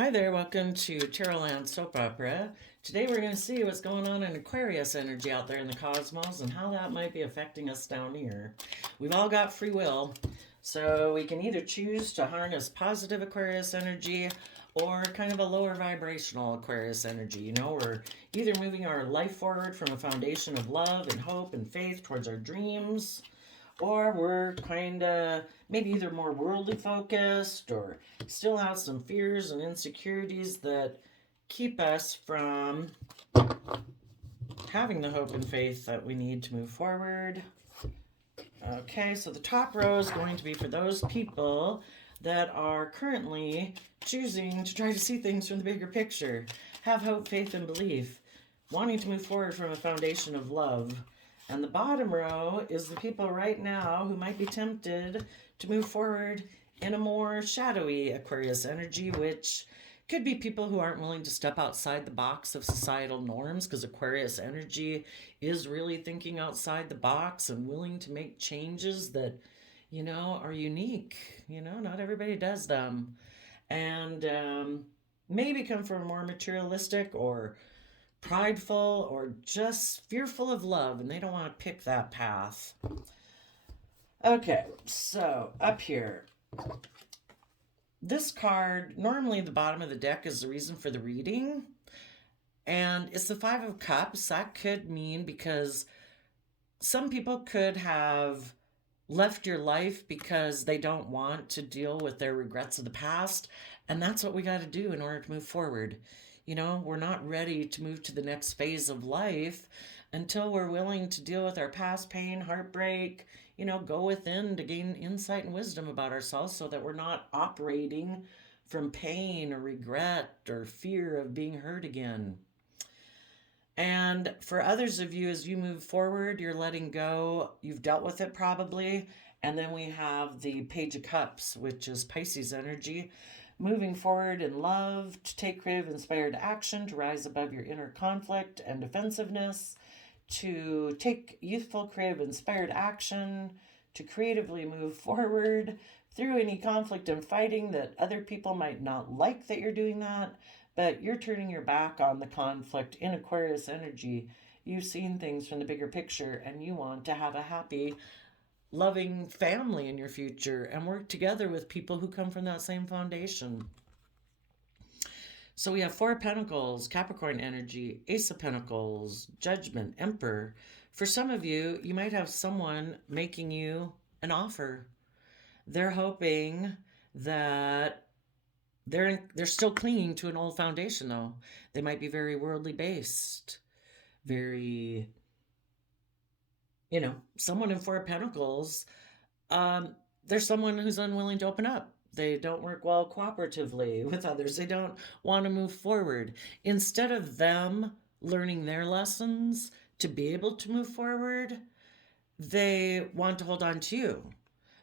Hi there, welcome to Tarotland Soap Opera. Today we're going to see what's going on in Aquarius energy out there in the cosmos and how that might be affecting us down here. We've all got free will, so we can either choose to harness positive Aquarius energy or kind of a lower vibrational Aquarius energy. You know, we're either moving our life forward from a foundation of love and hope and faith towards our dreams, or we're kind of maybe either more worldly focused or still have some fears and insecurities that keep us from having the hope and faith that we need to move forward. Okay, so the top row is going to be for those people that are currently choosing to try to see things from the bigger picture, have hope, faith, and belief, wanting to move forward from a foundation of love. And the bottom row is the people right now who might be tempted to move forward in a more shadowy Aquarius energy, which could be people who aren't willing to step outside the box of societal norms, because Aquarius energy is really thinking outside the box and willing to make changes that, are unique. Not everybody does them. And maybe come from a more materialistic or prideful or just fearful of love, and they don't want to pick that path. Okay, so up here, this card, normally the bottom of the deck is the reason for the reading, and it's the Five of Cups. That could mean because some people could have left your life because they don't want to deal with their regrets of the past, and that's what we got to do in order to move forward. We're not ready to move to the next phase of life until we're willing to deal with our past pain, heartbreak, go within to gain insight and wisdom about ourselves so that we're not operating from pain or regret or fear of being hurt again. And for others of you, as you move forward, you're letting go. You've dealt with it probably. And then we have the Page of Cups, which is Pisces energy. Moving forward in love, to take creative inspired action, to rise above your inner conflict and defensiveness, to take youthful creative inspired action, to creatively move forward through any conflict and fighting that other people might not like that you're doing that, but you're turning your back on the conflict in Aquarius energy. You've seen things from the bigger picture and you want to have a happy, loving family in your future and work together with people who come from that same foundation. So we have Four of Pentacles, Capricorn energy, Ace of Pentacles, Judgment, Emperor. For some of you, you might have someone making you an offer. They're hoping that they're still clinging to an old foundation, though. They might be very worldly based, very, someone in Four of Pentacles. There's someone who's unwilling to open up. They don't work well cooperatively with others. They don't want to move forward. Instead of them learning their lessons to be able to move forward, they want to hold on to you.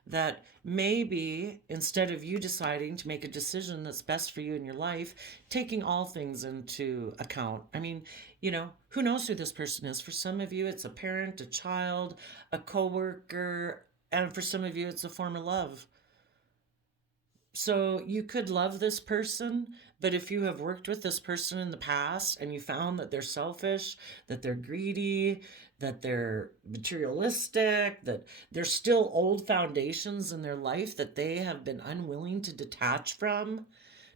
That maybe instead of you deciding to make a decision that's best for you in your life, taking all things into account. I mean, who knows who this person is? For some of you, it's a parent, a child, a coworker, and for some of you, it's a form of love. So you could love this person, but if you have worked with this person in the past and you found that they're selfish, that they're greedy, that they're materialistic, that there's still old foundations in their life that they have been unwilling to detach from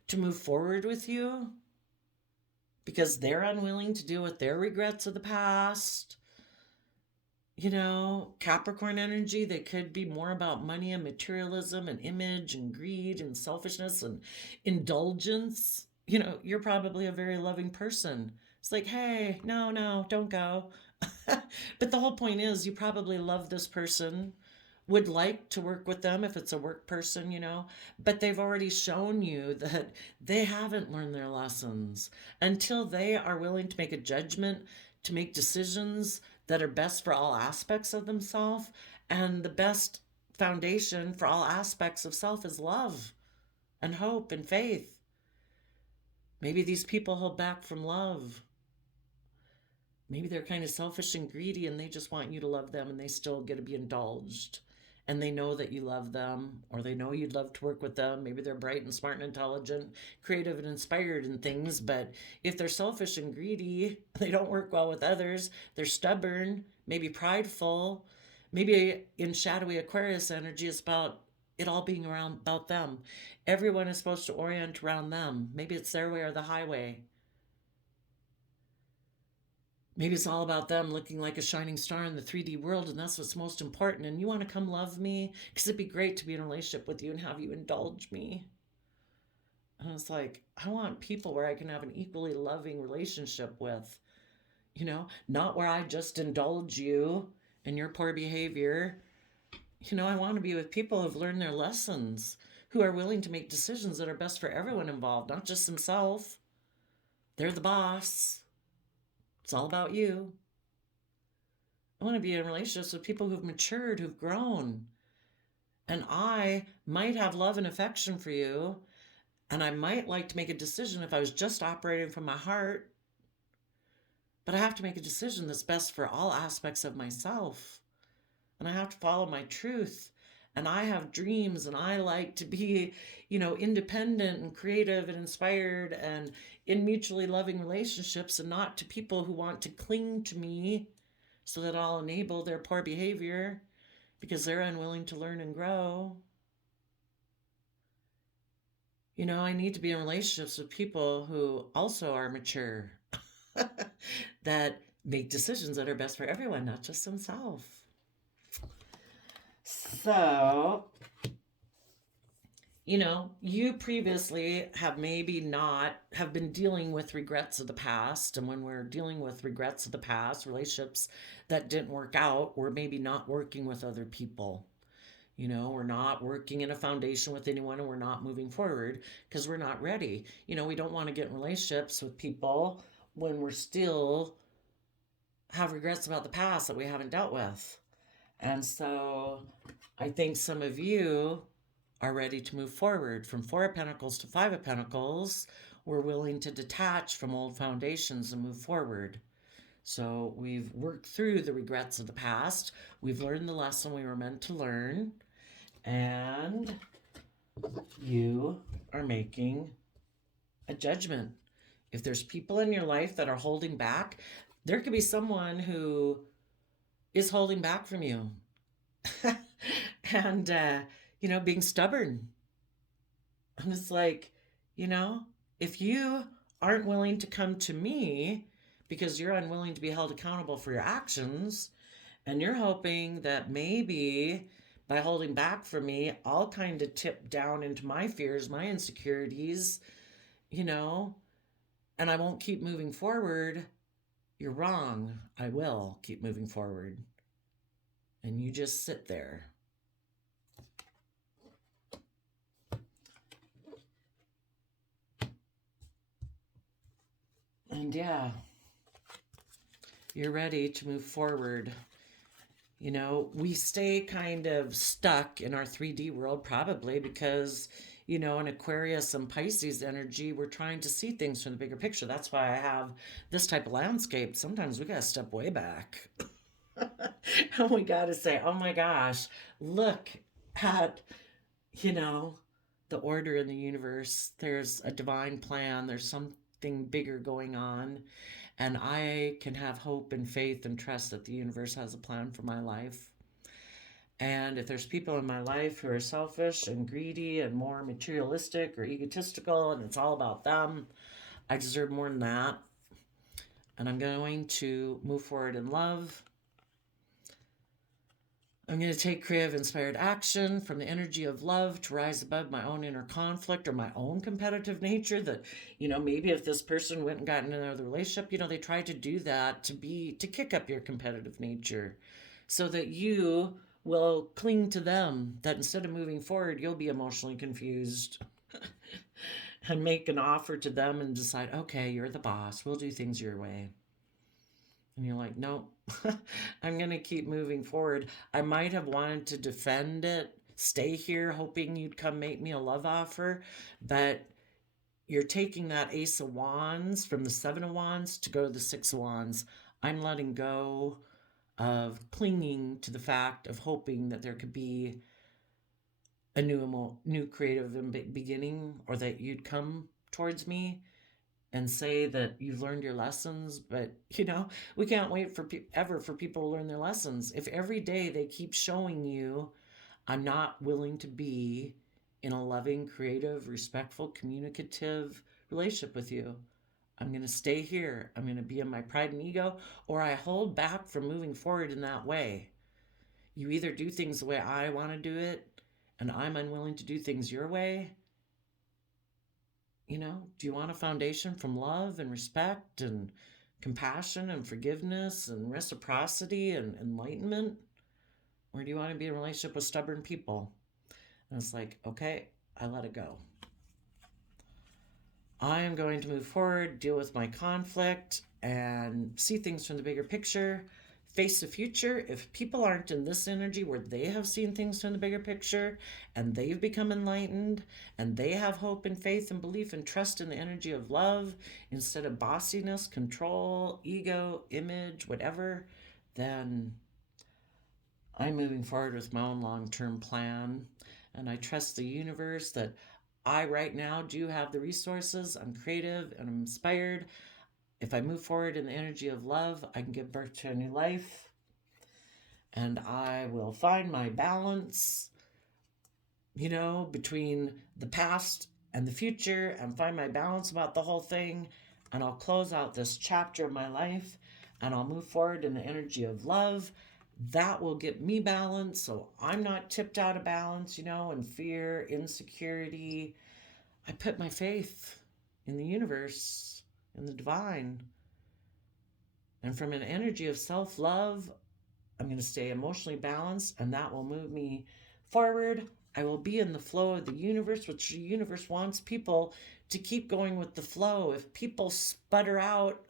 to move forward with you because they're unwilling to deal with their regrets of the past. Capricorn energy, they could be more about money and materialism and image and greed and selfishness and indulgence. You're probably a very loving person. It's like, hey, no, don't go. But the whole point is you probably love this person, would like to work with them if it's a work person, but they've already shown you that they haven't learned their lessons. Until they are willing to make a judgment, to make decisions that are best for all aspects of themselves, and the best foundation for all aspects of self is love and hope and faith. Maybe these people hold back from love. Maybe they're kind of selfish and greedy and they just want you to love them and they still get to be indulged. and they know that you love them, or they know you'd love to work with them. Maybe they're bright and smart and intelligent, creative and inspired in things, but if they're selfish and greedy, they don't work well with others, they're stubborn, maybe prideful, maybe in shadowy Aquarius energy, it's about it all being around about them. Everyone is supposed to orient around them. Maybe it's their way or the highway. Maybe it's all about them looking like a shining star in the 3D world, and that's what's most important. And you want to come love me? Because it'd be great to be in a relationship with you and have you indulge me. And it's like, I want people where I can have an equally loving relationship with, not where I just indulge you in your poor behavior. I want to be with people who've learned their lessons, who are willing to make decisions that are best for everyone involved, not just themselves. They're the boss. It's all about you. I want to be in relationships with people who've matured, who've grown. And I might have love and affection for you, and I might like to make a decision if I was just operating from my heart. But I have to make a decision that's best for all aspects of myself. And I have to follow my truth. And I have dreams, and I like to be, independent and creative and inspired and in mutually loving relationships, and not to people who want to cling to me so that I'll enable their poor behavior because they're unwilling to learn and grow. I need to be in relationships with people who also are mature, that make decisions that are best for everyone, not just themselves. So, you previously have maybe not have been dealing with regrets of the past. And when we're dealing with regrets of the past, relationships that didn't work out, we're maybe not working with other people. We're not working in a foundation with anyone, and we're not moving forward because we're not ready. We don't want to get in relationships with people when we're still have regrets about the past that we haven't dealt with. And so I think some of you are ready to move forward from Four of Pentacles to Five of Pentacles. We're willing to detach from old foundations and move forward. So we've worked through the regrets of the past. We've learned the lesson we were meant to learn. And you are making a judgment. If there's people in your life that are holding back, there could be someone who is holding back from you. And, being stubborn. And it's like, if you aren't willing to come to me because you're unwilling to be held accountable for your actions, and you're hoping that maybe by holding back from me, I'll kind of tip down into my fears, my insecurities, and I won't keep moving forward, you're wrong. I will keep moving forward. And you just sit there. And yeah, you're ready to move forward. We stay kind of stuck in our 3D world probably because, in Aquarius and Pisces energy, we're trying to see things from the bigger picture. That's why I have this type of landscape. Sometimes we got to step way back. And we got to say, oh my gosh, look at, the order in the universe. There's a divine plan. There's something bigger going on. And I can have hope and faith and trust that the universe has a plan for my life. And if there's people in my life who are selfish and greedy and more materialistic or egotistical, and it's all about them, I deserve more than that. And I'm going to move forward in love. I'm going to take creative, inspired action from the energy of love to rise above my own inner conflict or my own competitive nature. That, maybe if this person went and got in another relationship, they tried to do that to kick up your competitive nature so that you will cling to them, that instead of moving forward, you'll be emotionally confused and make an offer to them and decide, okay, you're the boss. We'll do things your way. And you're like, no, I'm going to keep moving forward. I might have wanted to defend it, stay here, hoping you'd come make me a love offer. But you're taking that Ace of Wands from the Seven of Wands to go to the Six of Wands. I'm letting go. of clinging to the fact of hoping that there could be a new creative beginning, or that you'd come towards me and say that you've learned your lessons. But we can't wait for ever for people to learn their lessons. If every day they keep showing you, I'm not willing to be in a loving, creative, respectful, communicative relationship with you, I'm going to stay here, I'm going to be in my pride and ego, or I hold back from moving forward in that way. You either do things the way I want to do it, and I'm unwilling to do things your way. Do you want a foundation from love and respect and compassion and forgiveness and reciprocity and enlightenment? Or do you want to be in a relationship with stubborn people? And it's like, okay, I let it go. I am going to move forward, deal with my conflict, and see things from the bigger picture, face the future. If people aren't in this energy where they have seen things from the bigger picture and they've become enlightened and they have hope and faith and belief and trust in the energy of love instead of bossiness, control, ego, image, whatever, then I'm moving forward with my own long-term plan. And I trust the universe that I right now do have the resources. I'm creative and I'm inspired. If I move forward in the energy of love, I can give birth to a new life. And I will find my balance, between the past and the future, and find my balance about the whole thing. And I'll close out this chapter of my life and I'll move forward in the energy of love. That will get me balance, so I'm not tipped out of balance, and fear, insecurity. I put my faith in the universe, in the divine. And from an energy of self-love, I'm going to stay emotionally balanced, and that will move me forward. I will be in the flow of the universe, which the universe wants people to keep going with the flow. If people sputter out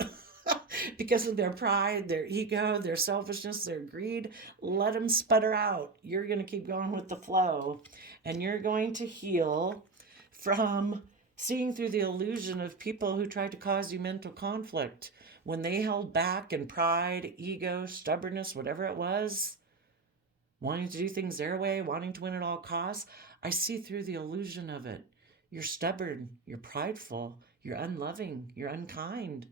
because of their pride, their ego, their selfishness, their greed, let them sputter out. You're going to keep going with the flow, and you're going to heal from seeing through the illusion of people who tried to cause you mental conflict. When they held back in pride, ego, stubbornness, whatever it was, wanting to do things their way, wanting to win at all costs, I see through the illusion of it. You're stubborn, you're prideful, you're unloving, you're unkind.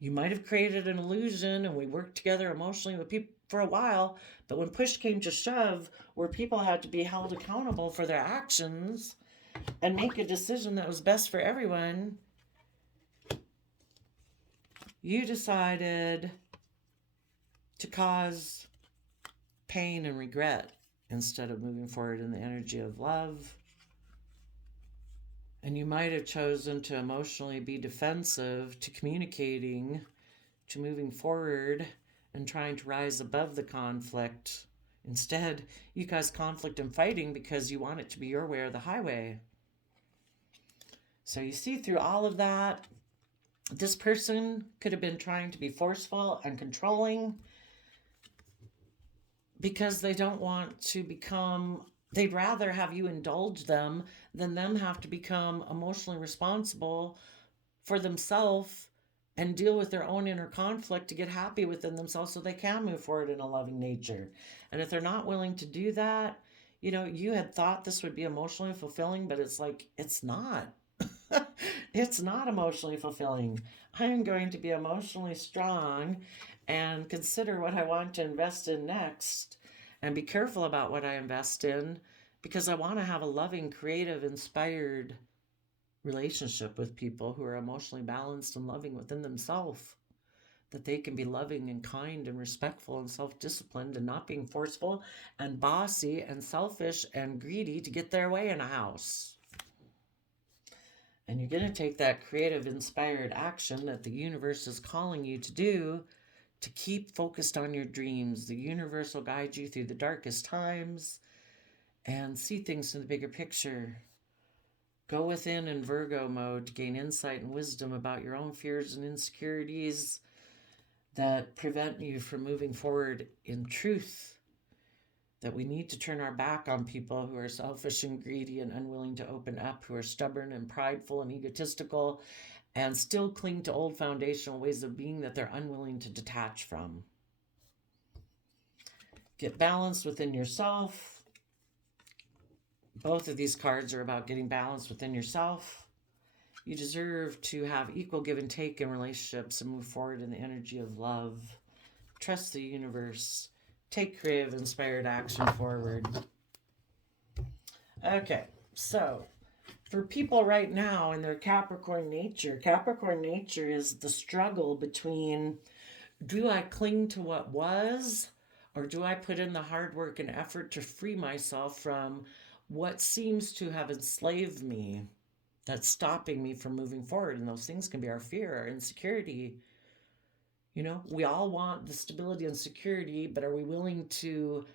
You might have created an illusion, and we worked together emotionally with people for a while, but when push came to shove, where people had to be held accountable for their actions and make a decision that was best for everyone, you decided to cause pain and regret instead of moving forward in the energy of love. And you might have chosen to emotionally be defensive to communicating, to moving forward and trying to rise above the conflict. Instead, you cause conflict and fighting because you want it to be your way or the highway. So you see through all of that, this person could have been trying to be forceful and controlling because they don't want to become, they'd rather have you indulge them than them have to become emotionally responsible for themselves and deal with their own inner conflict to get happy within themselves so they can move forward in a loving nature. And if they're not willing to do that, you had thought this would be emotionally fulfilling, but it's like, it's not. It's not emotionally fulfilling. I am going to be emotionally strong and consider what I want to invest in next and be careful about what I invest in, because I want to have a loving, creative, inspired relationship with people who are emotionally balanced and loving within themselves, that they can be loving and kind and respectful and self-disciplined and not being forceful and bossy and selfish and greedy to get their way in a house. And you're going to take that creative, inspired action that the universe is calling you to do to keep focused on your dreams. The universe will guide you through the darkest times and see things in the bigger picture. Go within in Virgo mode to gain insight and wisdom about your own fears and insecurities that prevent you from moving forward in truth. That we need to turn our back on people who are selfish and greedy and unwilling to open up, who are stubborn and prideful and egotistical, and still cling to old foundational ways of being that they're unwilling to detach from. Get balanced within yourself. Both of these cards are about getting balanced within yourself. You deserve to have equal give and take in relationships and move forward in the energy of love. Trust the universe. Take creative, inspired action forward. Okay, so for people right now in their Capricorn nature is the struggle between, do I cling to what was, or do I put in the hard work and effort to free myself from what seems to have enslaved me, that's stopping me from moving forward? And those things can be our fear, our insecurity. You know, we all want the stability and security, but are we willing to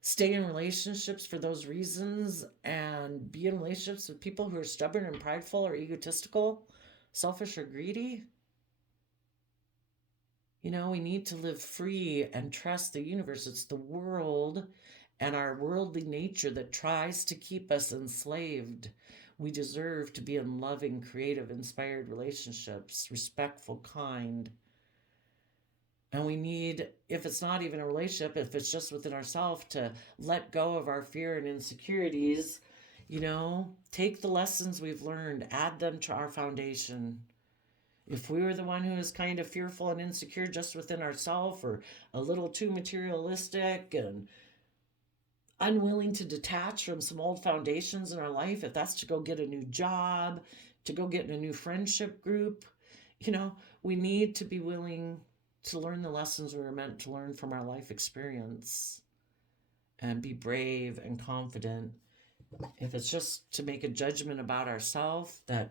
stay in relationships for those reasons and be in relationships with people who are stubborn and prideful or egotistical, selfish or greedy? You know, we need to live free and trust the universe. It's the world and our worldly nature that tries to keep us enslaved. We deserve to be in loving, creative, inspired relationships, respectful, kind. And we need, if it's not even a relationship, if it's just within ourselves, to let go of our fear and insecurities, you know, take the lessons we've learned, add them to our foundation. If we were the one who is kind of fearful and insecure just within ourselves, or a little too materialistic and unwilling to detach from some old foundations in our life, if that's to go get a new job, to go get in a new friendship group, you know, we need to be willing to learn the lessons we were meant to learn from our life experience and be brave and confident. If it's just to make a judgment about ourselves that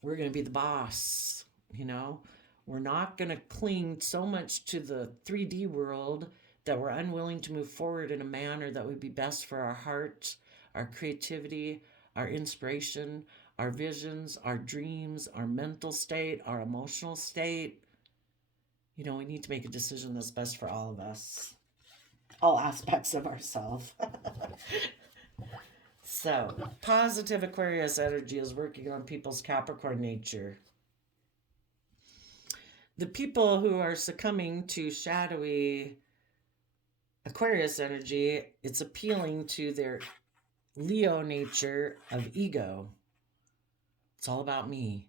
we're going to be the boss, you know, we're not going to cling so much to the 3D world that we're unwilling to move forward in a manner that would be best for our heart, our creativity, our inspiration, our visions, our dreams, our mental state, our emotional state. You know, we need to make a decision that's best for all of us, all aspects of ourselves. So, positive Aquarius energy is working on people's Capricorn nature. The people who are succumbing to shadowy Aquarius energy, it's appealing to their Leo nature of ego. It's all about me,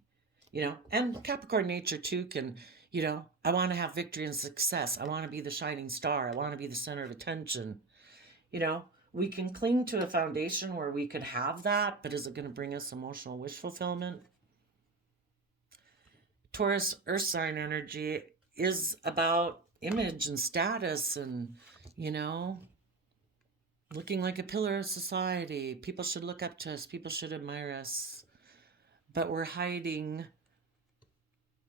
you know, and Capricorn nature too can, you know, I want to have victory and success. I want to be the shining star. I want to be the center of attention. You know, we can cling to a foundation where we could have that, but is it going to bring us emotional wish fulfillment? Taurus earth sign energy is about image and status and, you know, looking like a pillar of society. People should look up to us. People should admire us. But we're hiding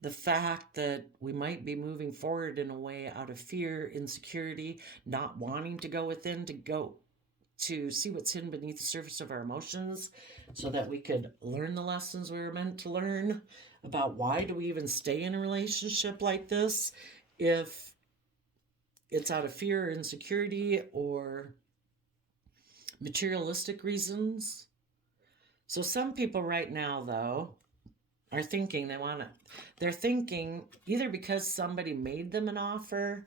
the fact that we might be moving forward in a way out of fear, insecurity, not wanting to go within, to see what's hidden beneath the surface of our emotions so that we could learn the lessons we were meant to learn about why do we even stay in a relationship like this if it's out of fear or insecurity or materialistic reasons. So some people right now, though, are thinking they're thinking either because somebody made them an offer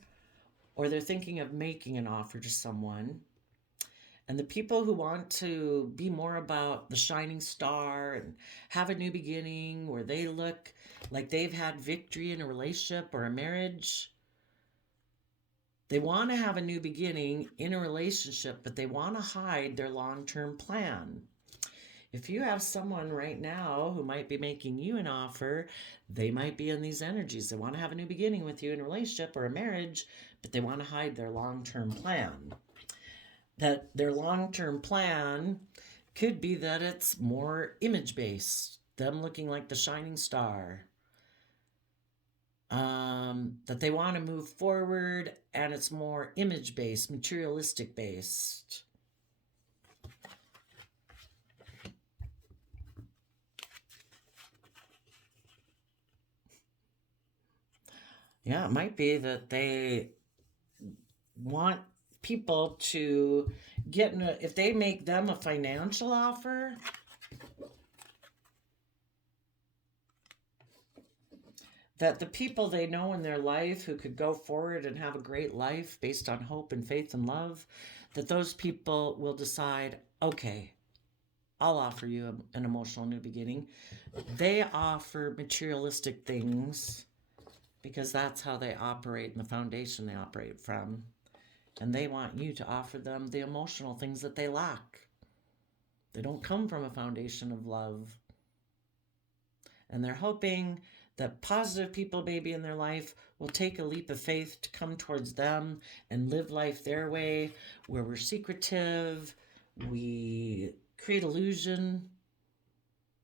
or they're thinking of making an offer to someone. And the people who want to be more about the shining star and have a new beginning where they look like they've had victory in a relationship or a marriage, they want to have a new beginning in a relationship, but they want to hide their long-term plan. If you have someone right now who might be making you an offer, they might be in these energies. They want to have a new beginning with you in a relationship or a marriage, but they want to hide their long-term plan. That their long-term plan could be that it's more image-based, them looking like the shining star. That they want to move forward and it's more image-based, materialistic-based. Yeah, it might be that they want people to get if they make them a financial offer, that the people they know in their life who could go forward and have a great life based on hope and faith and love, that those people will decide, okay, I'll offer you an emotional new beginning. They offer materialistic things because that's how they operate and the foundation they operate from. And they want you to offer them the emotional things that they lack. They don't come from a foundation of love. And they're hoping that positive people maybe in their life will take a leap of faith to come towards them and live life their way, where we're secretive, we create illusion,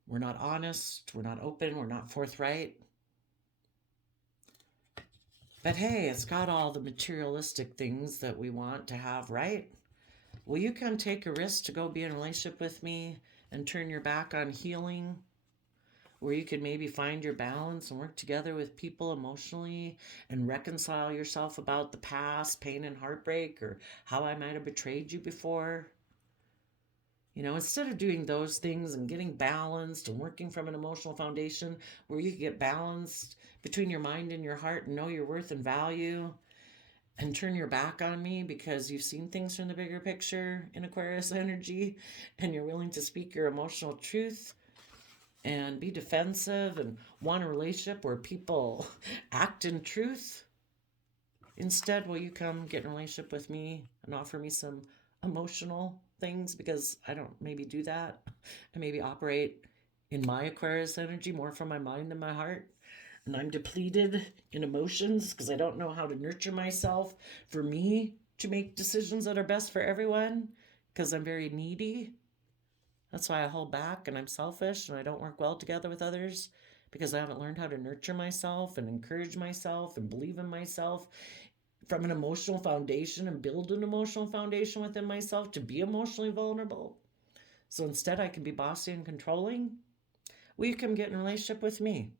we're not honest, we're not open, we're not forthright. But hey, it's got all the materialistic things that we want to have, right? Will you come take a risk to go be in a relationship with me and turn your back on healing? Where you could maybe find your balance and work together with people emotionally and reconcile yourself about the past, pain and heartbreak, or how I might have betrayed you before. You know, instead of doing those things and getting balanced and working from an emotional foundation where you can get balanced between your mind and your heart and know your worth and value and turn your back on me because you've seen things from the bigger picture in Aquarius energy and you're willing to speak your emotional truth and be defensive and want a relationship where people act in truth. Instead, will you come get in a relationship with me and offer me some emotional things, because I don't maybe do that. I maybe operate in my Aquarius energy more from my mind than my heart. And I'm depleted in emotions because I don't know how to nurture myself for me to make decisions that are best for everyone because I'm very needy. That's why I hold back and I'm selfish and I don't work well together with others because I haven't learned how to nurture myself and encourage myself and believe in myself from an emotional foundation and build an emotional foundation within myself to be emotionally vulnerable. So instead, I can be bossy and controlling. Will you come get in a relationship with me?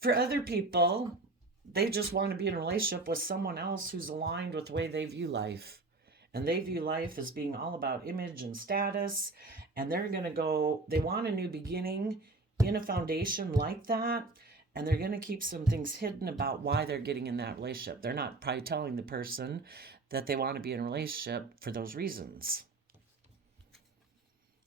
For other people, they just want to be in a relationship with someone else who's aligned with the way they view life. And they view life as being all about image and status. And they're going to go, they want a new beginning in a foundation like that. And they're going to keep some things hidden about why they're getting in that relationship. They're not probably telling the person that they want to be in a relationship for those reasons.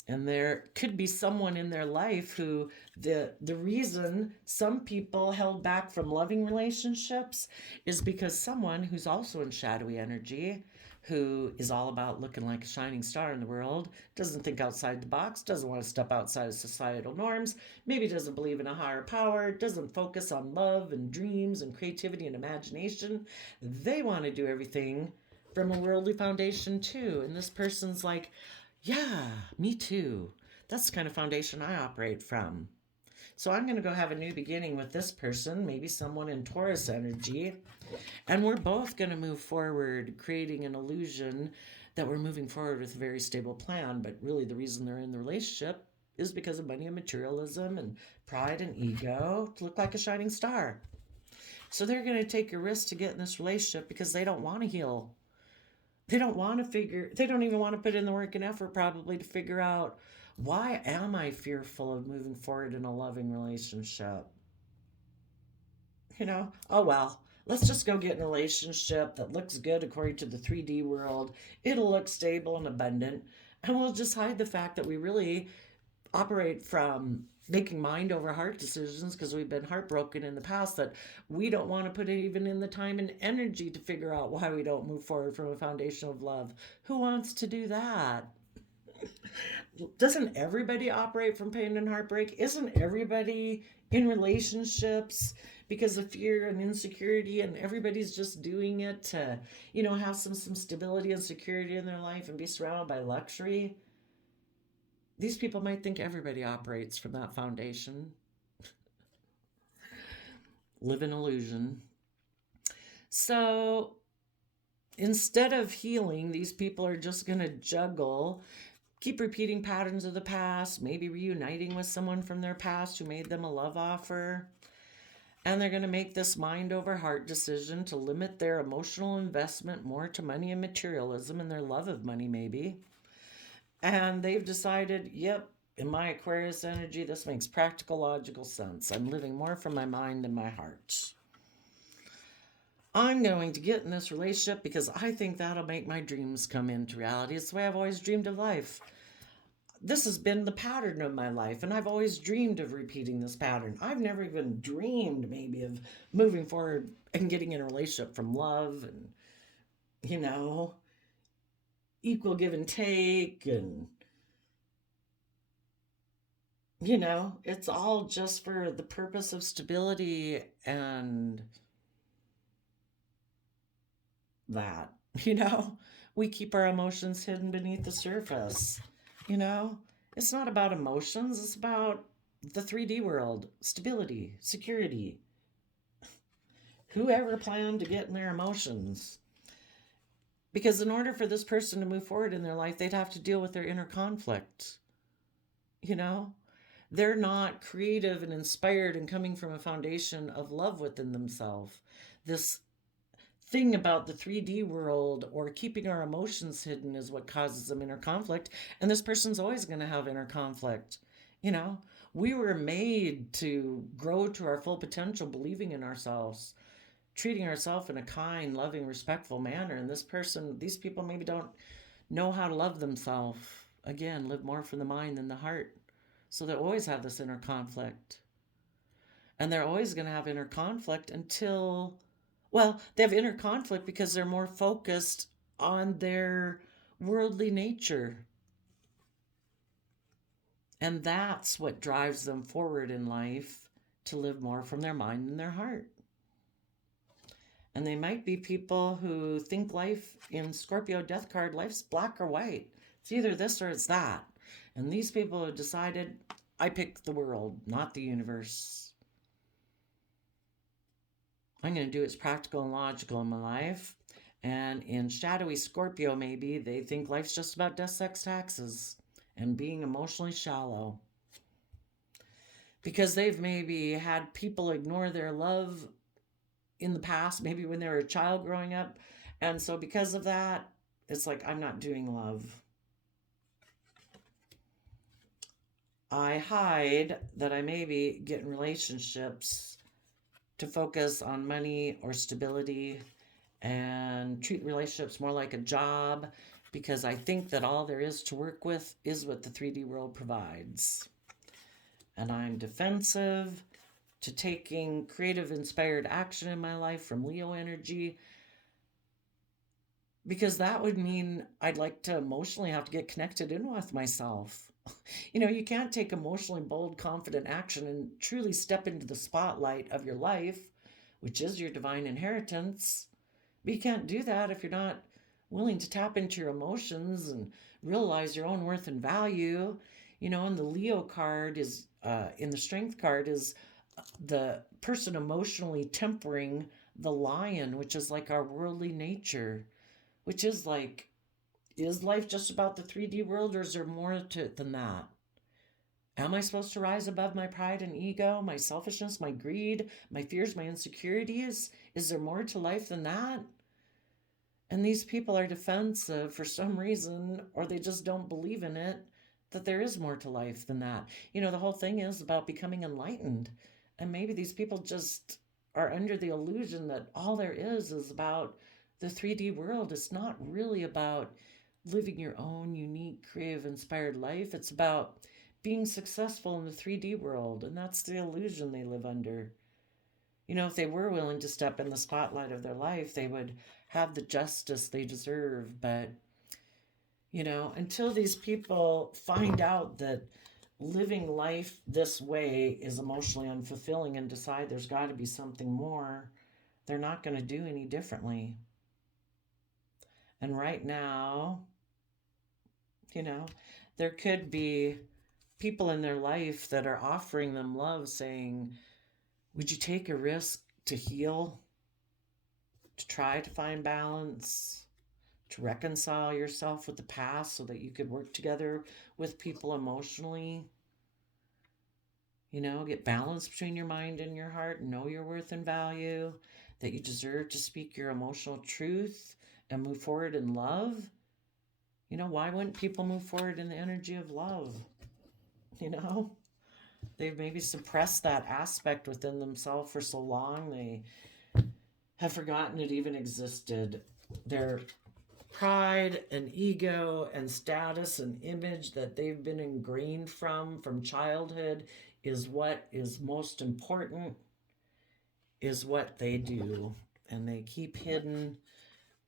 And there could be someone in their life who the reason some people held back from loving relationships is because someone who's also in shadowy energy, who is all about looking like a shining star in the world, doesn't think outside the box, doesn't want to step outside of societal norms, maybe doesn't believe in a higher power, doesn't focus on love and dreams and creativity and imagination. They want to do everything from a worldly foundation too. And this person's like, yeah, me too. That's the kind of foundation I operate from. So I'm going to go have a new beginning with this person, maybe someone in Taurus energy, and we're both going to move forward, creating an illusion that we're moving forward with a very stable plan. But really, the reason they're in the relationship is because of money and materialism and pride and ego to look like a shining star. So they're going to take a risk to get in this relationship because they don't want to heal. They don't even want to put in the work and effort probably to figure out, why am I fearful of moving forward in a loving relationship? Oh well, let's just go get in a relationship that looks good according to the 3D world. It'll look stable and abundant. And we'll just hide the fact that we really operate from making mind over heart decisions because we've been heartbroken in the past, that we don't want to put even in the time and energy to figure out why we don't move forward from a foundation of love. Who wants to do that? Doesn't everybody operate from pain and heartbreak? Isn't everybody in relationships because of fear and insecurity, and everybody's just doing it to, have some stability and security in their life and be surrounded by luxury? These people might think everybody operates from that foundation. Live in illusion. So instead of healing, these people are just going to juggle, keep repeating patterns of the past, maybe reuniting with someone from their past who made them a love offer. And they're going to make this mind over heart decision to limit their emotional investment more to money and materialism and their love of money, maybe. And they've decided, yep, In my Aquarius energy, this makes practical, logical sense. I'm living more from my mind than my heart. I'm going to get in this relationship because I think that'll make my dreams come into reality. It's the way I've always dreamed of life. This has been the pattern of my life, and I've always dreamed of repeating this pattern. I've never even dreamed, maybe, of moving forward and getting in a relationship from love and, you know, equal give and take. And, you know, it's all just for the purpose of stability and that, you know, we keep our emotions hidden beneath the surface. You know, it's not about emotions, it's about the 3D world, stability, security. Whoever planned to get in their emotions? Because in order for this person to move forward in their life, they'd have to deal with their inner conflict. You know, they're not creative and inspired and coming from a foundation of love within themselves. This thing about the 3D world or keeping our emotions hidden is what causes them inner conflict. And this person's always going to have inner conflict. You know, we were made to grow to our full potential, believing in ourselves, treating ourselves in a kind, loving, respectful manner. And these people maybe don't know how to love themselves. Again, live more from the mind than the heart. So they always have this inner conflict. And they're always going to have inner conflict until, well, they have inner conflict because they're more focused on their worldly nature. And that's what drives them forward in life, to live more from their mind than their heart. And they might be people who think life in Scorpio death card, life's black or white. It's either this or it's that. And these people have decided, I pick the world, not the universe. I'm going to do what's practical and logical in my life. And in shadowy Scorpio, maybe they think life's just about death, sex, taxes, and being emotionally shallow. Because they've maybe had people ignore their love in the past, maybe when they were a child growing up. And so because of that, it's like, I'm not doing love. I hide that I maybe get in relationships to focus on money or stability and treat relationships more like a job, because I think that all there is to work with is what the 3D world provides. And I'm defensive to taking creative, inspired action in my life from Leo energy, because that would mean I'd like to emotionally have to get connected in with myself. You know, you can't take emotionally bold, confident action and truly step into the spotlight of your life, which is your divine inheritance. But you can't do that if you're not willing to tap into your emotions and realize your own worth and value. You know, and the Leo card is, in the strength card, is the person emotionally tempering the lion, which is like our worldly nature, which is like, is life just about the 3D world, or is there more to it than that? Am I supposed to rise above my pride and ego, my selfishness, my greed, my fears, my insecurities? Is there more to life than that? And these people are defensive for some reason, or they just don't believe in it, that there is more to life than that. You know, the whole thing is about becoming enlightened. And maybe these people just are under the illusion that all there is about the 3D world. It's not really about living your own unique, creative, inspired life. It's about being successful in the 3D world. And that's the illusion they live under. You know, if they were willing to step in the spotlight of their life, they would have the justice they deserve. But, you know, until these people find out that living life this way is emotionally unfulfilling and decide there's got to be something more, they're not going to do any differently. And right now, you know, there could be people in their life that are offering them love, saying, would you take a risk to heal, to try to find balance, to reconcile yourself with the past so that you could work together with people emotionally? You know, get balance between your mind and your heart, know your worth and value, that you deserve to speak your emotional truth and move forward in love. You know, why wouldn't people move forward in the energy of love? you know? They've maybe suppressed that aspect within themselves for so long they have forgotten it even existed. Their pride and ego and status and image that they've been ingrained from childhood is what is most important, is what they do. And they keep hidden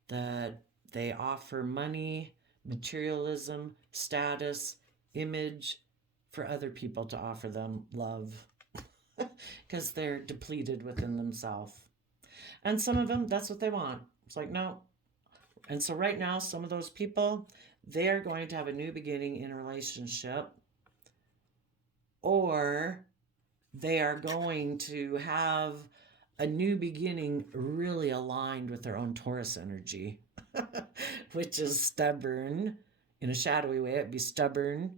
that they offer money, materialism, status, image for other people to offer them love because they're depleted within themselves. And some of them, that's what they want. It's like, no. And so, right now, some of those people, they are going to have a new beginning in a relationship, or they are going to have a new beginning really aligned with their own Taurus energy, which is stubborn. In a shadowy way, it'd be stubborn,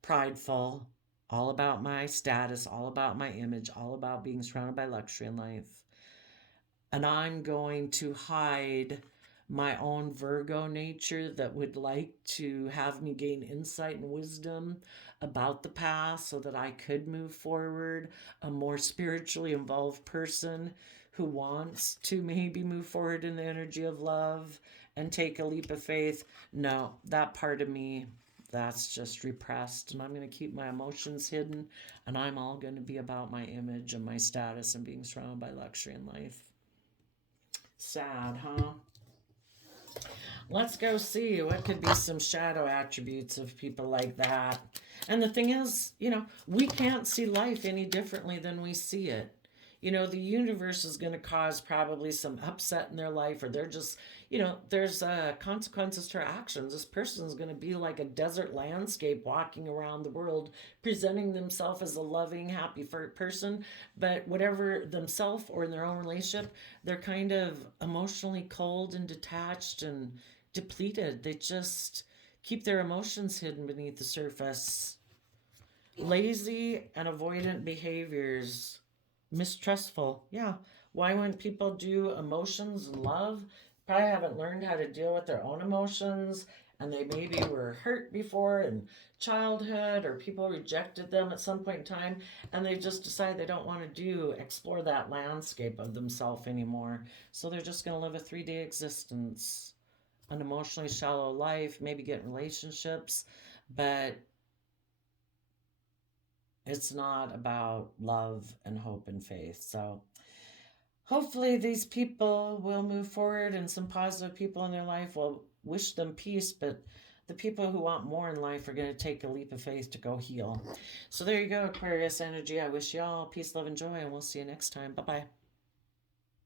prideful, all about my status, all about my image, all about being surrounded by luxury in life. And I'm going to hide my own Virgo nature that would like to have me gain insight and wisdom about the past so that I could move forward, a more spiritually involved person who wants to maybe move forward in the energy of love and take a leap of faith. No, that part of me, that's just repressed, and I'm going to keep my emotions hidden, and I'm all going to be about my image and my status and being surrounded by luxury in life. Sad, huh? Let's go see what could be some shadow attributes of people like that. And the thing is, we can't see life any differently than we see it. The universe is going to cause probably some upset in their life, or they're just, there's consequences to our actions. This person is going to be like a desert landscape walking around the world, presenting themselves as a loving, happy person. But whatever themselves or in their own relationship, they're kind of emotionally cold and detached and depleted. They just keep their emotions hidden beneath the surface. Lazy and avoidant behaviors. Mistrustful. Yeah. Why wouldn't people do emotions and love? Probably haven't learned how to deal with their own emotions, and they maybe were hurt before in childhood, or people rejected them at some point in time, and they just decide they don't want to explore that landscape of themselves anymore. So they're just going to live a 3-day existence, an emotionally shallow life, maybe get in relationships, but it's not about love and hope and faith. So hopefully these people will move forward, and some positive people in their life will wish them peace, but the people who want more in life are going to take a leap of faith to go heal. So there you go, Aquarius energy. I wish y'all peace, love, and joy, and we'll see you next time. Bye-bye.